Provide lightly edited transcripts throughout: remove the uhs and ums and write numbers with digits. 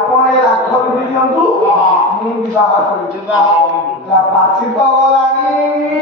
ଆପଣ ଏ ଲାଖ ବିଧି ଦିଅନ୍ତୁ ମୁଁ ବିବାହ କରିବି ପାଚି ତ ଗଲାଣି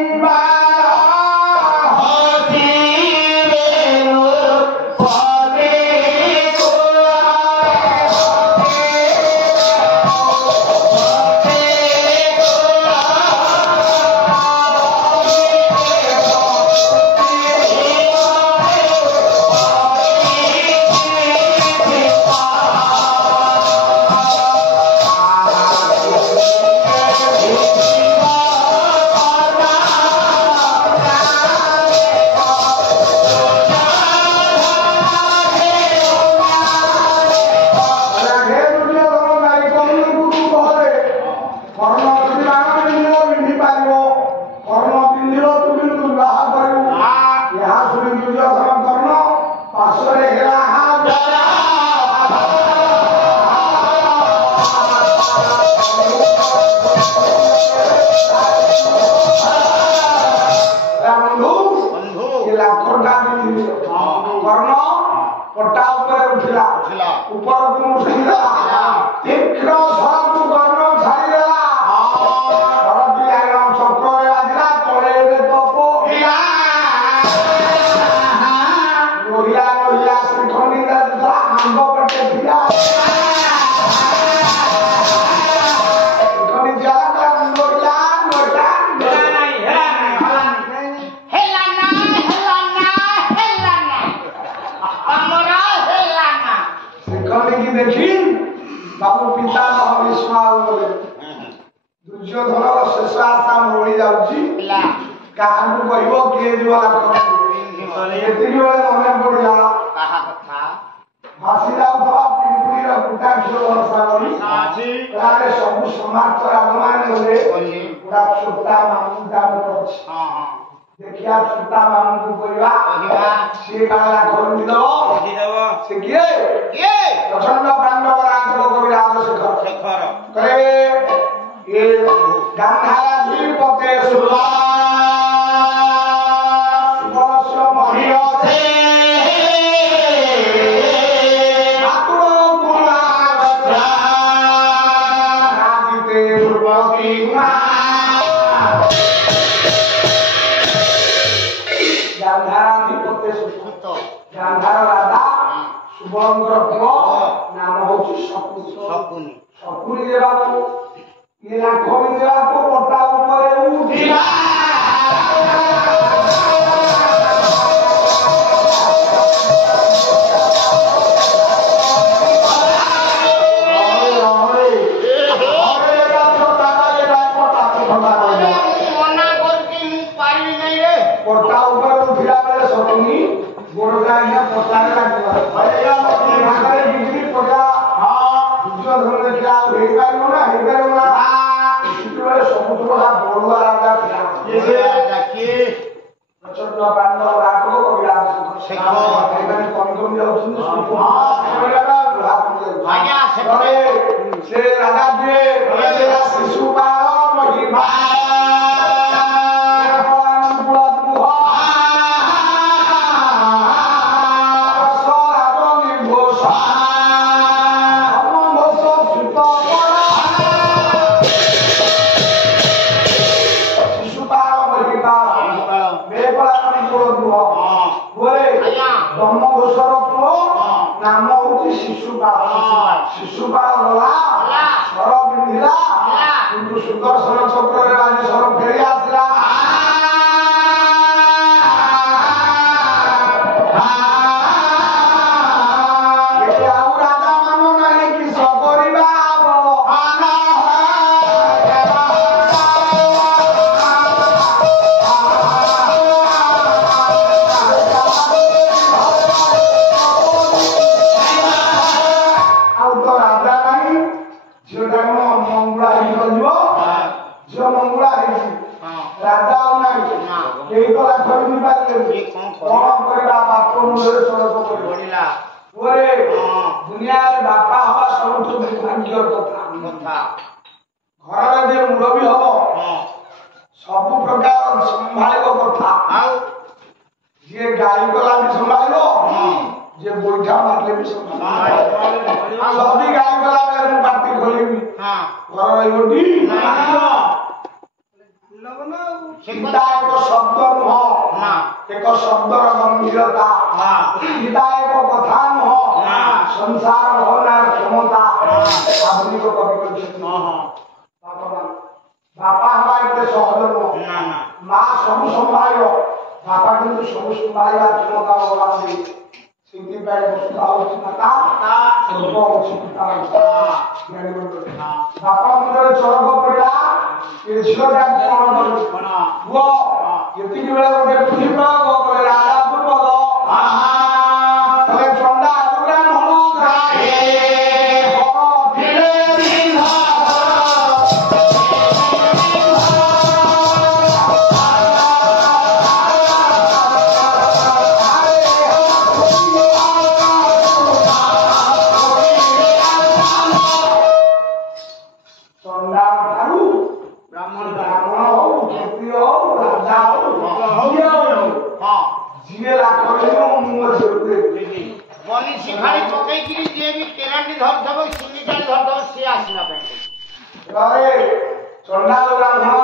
जे गोइठा मारले भी सब गाड़ी वाला ଘର ରହିବଟି ପିତା ଏକ ଶବ୍ଦ ନୁହଁ ଏକ ଶବ୍ଦର ଗମ୍ଭୀରତା ପିତା ଏକ କଥା ନୁହଁ ସଂସାର ଭାବନାର କ୍ଷମତା ଆଧୁନିକ କବି କହିଛନ୍ତି ବାପା ହେବା ଏତେ ସହଜ ନୁହଁ ମା ସବୁ ସମ୍ଭାଳିବ ବାପା କିନ୍ତୁ ସବୁ ସମ୍ଭାଳିବା କ୍ଷମତା ଭଗବାନ ଦେଇଛି ସେଥିପାଇଁ ବସୁଧା ହଉଛି ମାତା ସ୍ୱର୍ଗ ହଉଛି ପିତା ବାପା ମୁଣ୍ଡରେ ଚରକ ପଡ଼ିଲା ଏ ଝିଅଟାକୁ କଣ କରିବୁ ପୁଅ ଏତିକି ବେଳେ ଗୋଟେ ବୁଦ୍ଧି ପ୍ରୟୋଗ କଲେ ରାଜା ପୂର୍ବକ ଚଣ୍ଡା ବ୍ରାହ୍ମଣ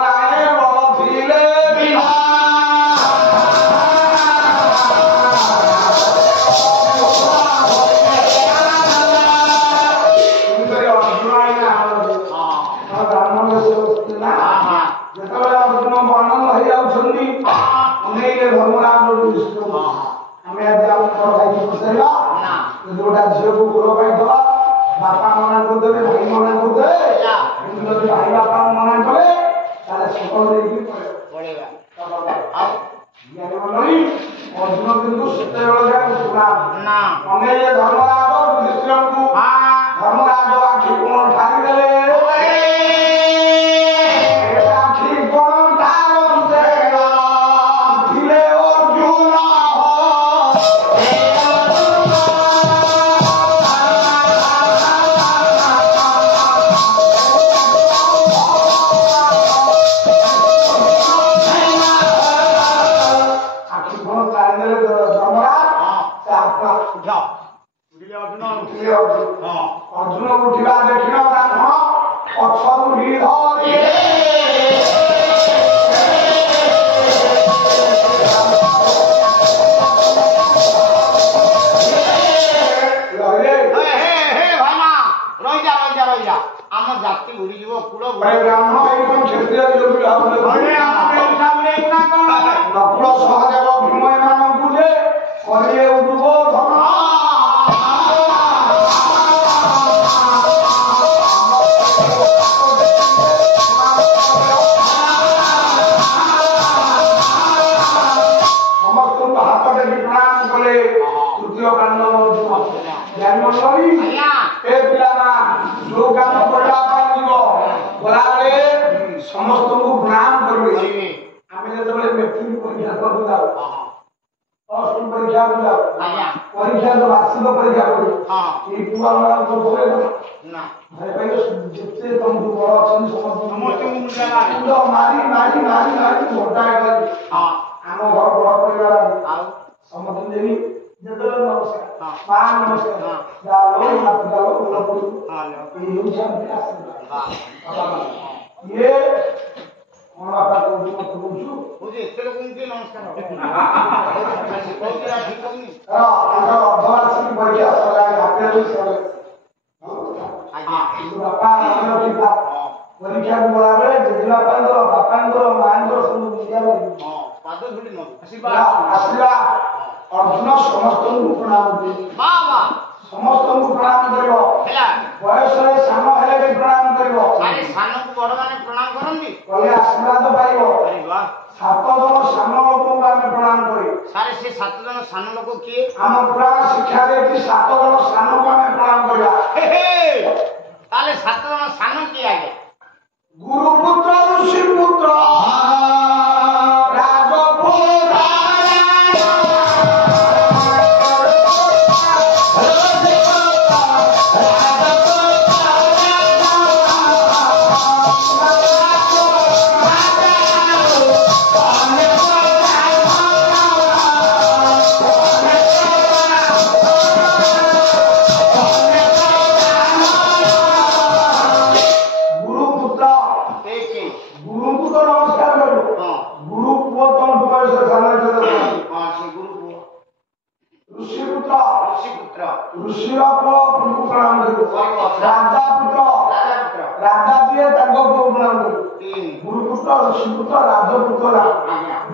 ଯିଏ ତାଙ୍କ ପୁଅ ପ୍ରଣାମ କରିବେ। ଗୁରୁପୁତ୍ର ଋଷିପୁତ୍ର ରାଜପୁତ୍ର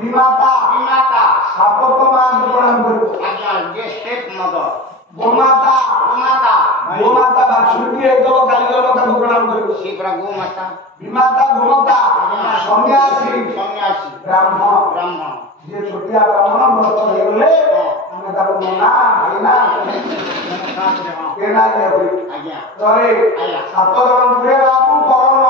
ବିମାତା ସାପକ ମାଙ୍କୁ ପ୍ରଣାମ କରିବେ। ଗୋମାତା ଗୋମାତା ବାଛୁରୀ ହେଇଥିବ କାଲିଗର ତାଙ୍କୁ ପ୍ରଣାମ କରିବେ। ବିମାତା ଗୋମାତା ସନ୍ନ୍ୟାସୀ ବ୍ରାହ୍ମଣ ଯିଏ ଛୋଟିଆ ବ୍ରାହ୍ମଣ ବ୍ରତ ହେଇଗଲେ ଆମେ ତାକୁ ନନା ଭାଇନା ଥରେ 7 ଜଣ ପୁରେ ବାବୁ କର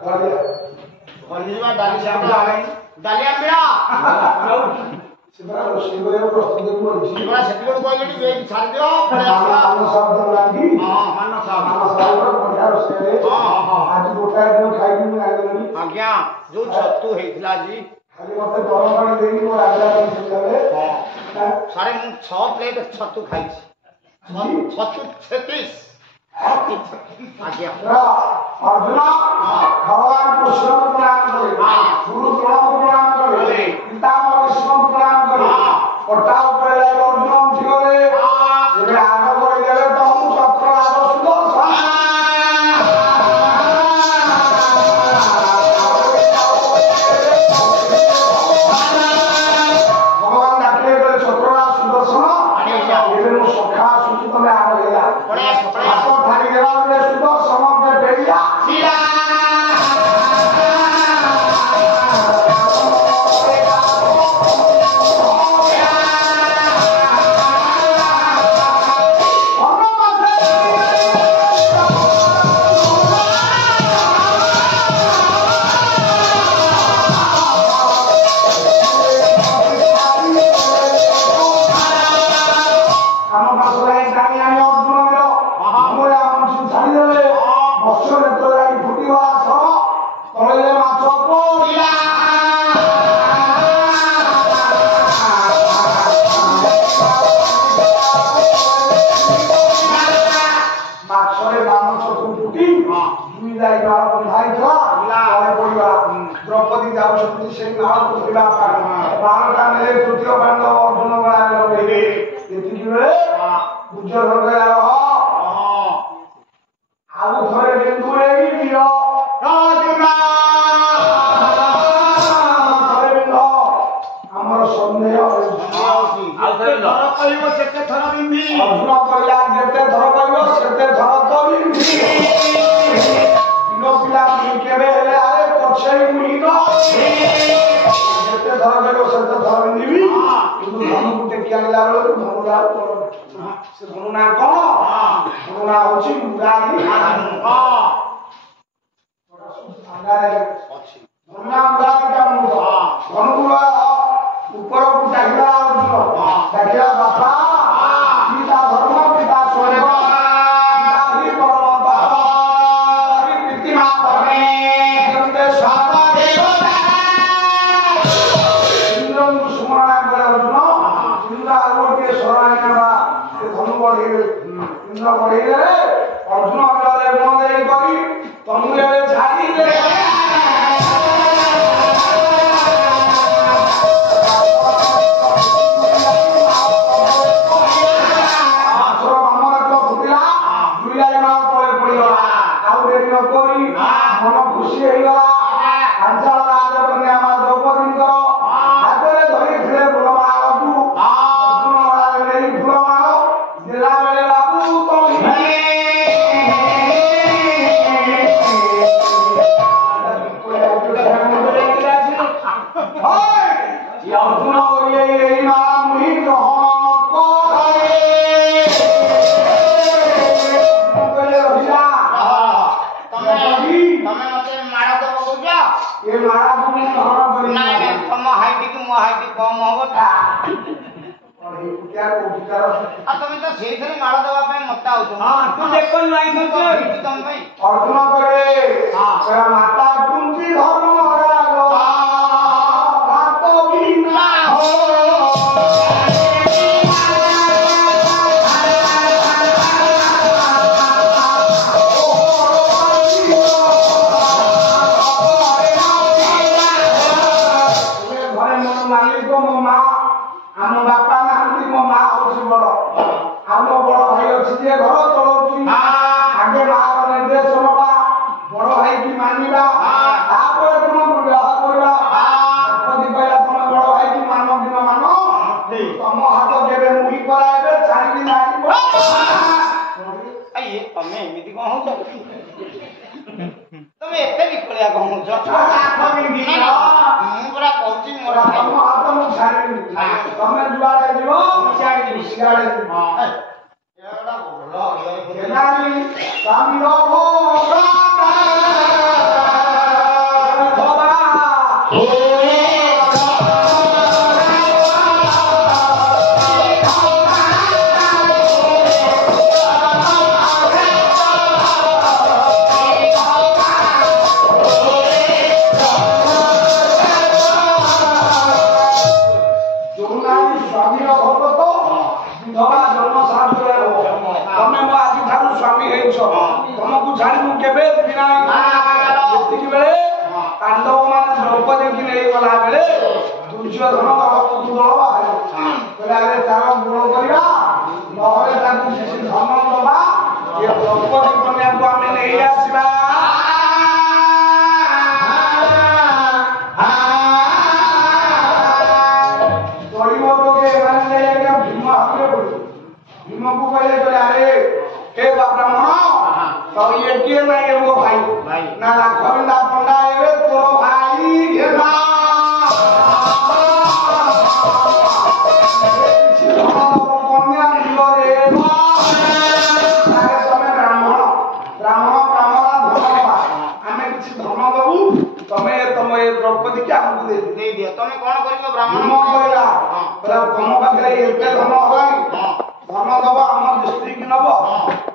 କଲିଯିବା ଡାଲି ଡାଲିଆ ପିଲା ସେଗୁଡ଼ା ରୋଷେଇ କରିବାକୁ ପ୍ରସ୍ତୁତ କରିଛି ସେଗୁଡ଼ା ସେତିକି କହିଲେଣି ବେଗ ଛାଡ଼ିଦିଅ ପଳେଇ ଆସିବା ଆଜି ଗୋଟାଏ ଦିନ ଖାଇକି ମୁଁ ଜାଣିଗଲିଣି ଆଜ୍ଞା ଯୋଉ ଛତୁ ହେଇଥିଲା ଆଜି ଖାଲି ମତେ ଗରମ ପାଣି ଦେଇକି ମୋ ରାଜା ସାରେ ମୁଁ 6 ପ୍ଲେଟ ଛତୁ ଖାଇଛି ଛତୁ 36 ଆଜ୍ଞା ଅର୍ଜୁନ ଭଗବାନ କୃଷ୍ଣଙ୍କୁ ପ୍ରଣାମ କରେ ଗୁରୁ ଦ୍ରୋଣଙ୍କୁ ପ୍ରଣାମ କରେ ପିତାମହ ଭୀଷ୍ମଙ୍କୁ ପ୍ରଣାମ କରେ କଟା ଉପରେ ଯାଇ ଅର୍ଜୁନ ଉଠିଗଲେ ଏବେ ଆଗ କରିଦେଲେ ତ ମୁଁ ଚକ୍ର ରାଜ ସୁଦର୍ଶନ ଭଗବାନ ଡାକିଲେ ଗଲେ ଚକ୍ର ରାଜ ସୁଦର୍ଶନ ଏବେ ମୁଁ ସଖା ଆସୁଛି ତମେ ଆଗ ହେଇଲା ହାତ ଠାରି ଦେଲା ବେଳେ ସୁଦର୍ଶନ ବେଳିଆ द्रौपदी जाऊँ से नाल को धरवा बाणटा ने तृतीय पांडव अर्जुन बड़ा लगे दुर्योधन गया आगु थरे बिंदु दियो आमर सन्देह अर्जुन कहला जेते थर कहब सेते थर तो बिंदी पिला केबे हेले आरे पछे मुहिनो जेते धर गेलो सेते धर निबी किंतु धनु को टेकी आला बेलो धनु ला से धनु ना कोन धनु ना होची मुरारी आगारे अछि धनु ना मुरारी का मुंड धनु ऊपर को डाकिला अर्जुन डाकिला बापा पिता धर्म पिता स्वर्ग अर्जुन तनु झाड़ी मन खुशी अर्जुन माता कुंती धर्म मालिक मो माँ आम बापा ना मो माँ हूँ बड़ आम बड़ भाई अच्छी जे घर चलाऊँ आगे माँ निर्देश नवा बड़ भाई की मानिबा तुम विवाह करवा कहला तुम बड़ भाई की मान दिन मान तुम हाथ केवे मुही कराइबे चाहि ना तमे एमिति कौन हो तमे एते विकलिया कौन हो मुरा कहूची मोरा तुम हाथ मु छाड़ी तमे जुआड़े जीवो छाड़ी सिगाड़े हां एड़ा बोलो केनाली स्वामी रो ଦେଇଛ ତମକୁ ଛାଡ଼ି ମୁଁ କେବେ ଯିବି ନାହିଁ। ସେତିକି ବେଳେ ପାଣ୍ଡବ ମାନେ ଦ୍ରୌପଦୀକି ନେଇଗଲା ବେଳେ ଦୁର୍ଯ୍ୟୋଧନ ଦଳକୁ ଦଳ ବାହାରିଲେ ଆରେ ତାର ଗୁଣ କରିବା ନହେଲେ ତାକୁ କିଛି ଧନ ଦବା ଏ ଦ୍ରୌପଦୀ କନ୍ୟାକୁ ଆମେ ନେଇ ଆସିବା। भीमको कहले अरे हे ब्राह्मण तो ये किए ना ये वो भाई ना लाखविंदा पंडा एवे तोर भाई हे बा कन्या दिलो रे बा अरे तमे ब्राह्मण ब्राह्मण ब्राह्मण धन हमें किछि धन दबु तमे तमे द्रौपदी के हमको दे दियो तमे कोन करियो ब्राह्मण कहला बोला तम पाखरे एते धन होई धन दब आम स्त्री की नब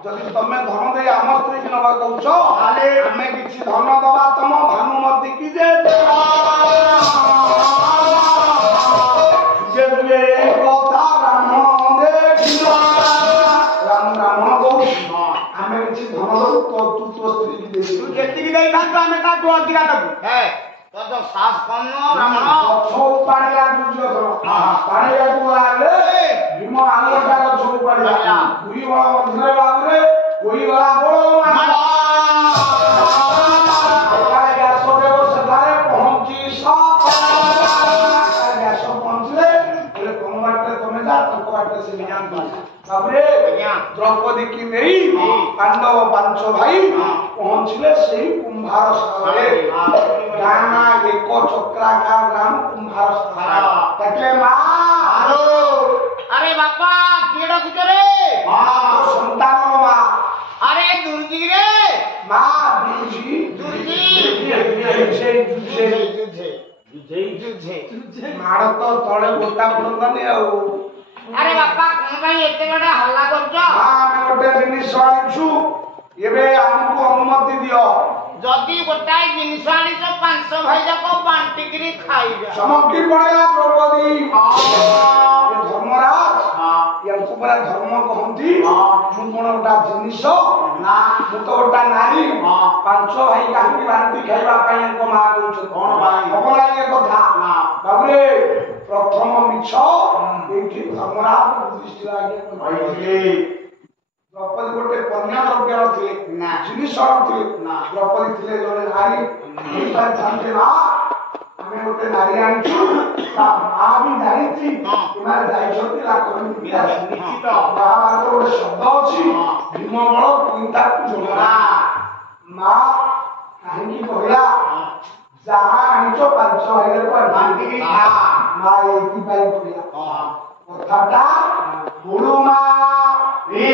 जदि तमे धन दे आम स्त्री की नब कौच आमे किछि धन दबा तम भानुमती की जे कथा ब्राह्मण देखिला ब्राह्मण कौच आमे किछि धन दब तो तू तो स्त्री की दे तू जेति की देई थांतो आमे ता तू अधिका दबु हे तो सास कम न ब्राह्मण छौ पाणी लागु जो पाणी लागु आले भीम आंगटा छौ पाणी दुई बळ मधरे बाबरे कोई गला बोलो मारा काले गासो देव सदारे पहुंची साथ गासो पहुंचले बोले कोन बाटे तमे जा तो बाटे से निजान बाबरे द्रौपदी की नहीं पांडव पांच भाई पहुंचले सेही कुंभार स्थले गाना एक चक्राकार नाम कुंभार स्थल तके मां अरे बापा केडा कुचरे मां संतान मां अरे दुर्जी रे मां दुर्जी माड़ तो तले गोटा पड़तानी आउ अरे बापा कोन भाई एते बडा हल्ला करछ हां मैं गोटे जिनिस आनिछु एबे हमको अनुमति दियो जदी गोटाई जिनिस आनिछ 500 भाई जाको बांटिकरी खाइबे चमकी पड़ेला द्रौपदी ये धर्मराज यांको बड़ा धर्म कहंती मु कोन गोटा जिनिस ना मु तो गोटा नारी पांच भाई काहे बांटी खाइबा पई को मा कहउछ कोन भाई भगला ये कथा बाबरे प्रथम मिछ एठी धर्मराज दृष्टि लागे भाई द्रौपदी गोटे कन्या द्रव्य थे जिनिस थे द्रौपदी थे जड़े नारी जानते ना आम गोटे नारी आनीचु माँ भी जानी निश्चित महाभारत गोटे शब्द अच्छी भीम बल पिता जोड़ा माँ कहीं कहला जहाँ आनीच 5 माँ ये कथाटा बोलू माँ से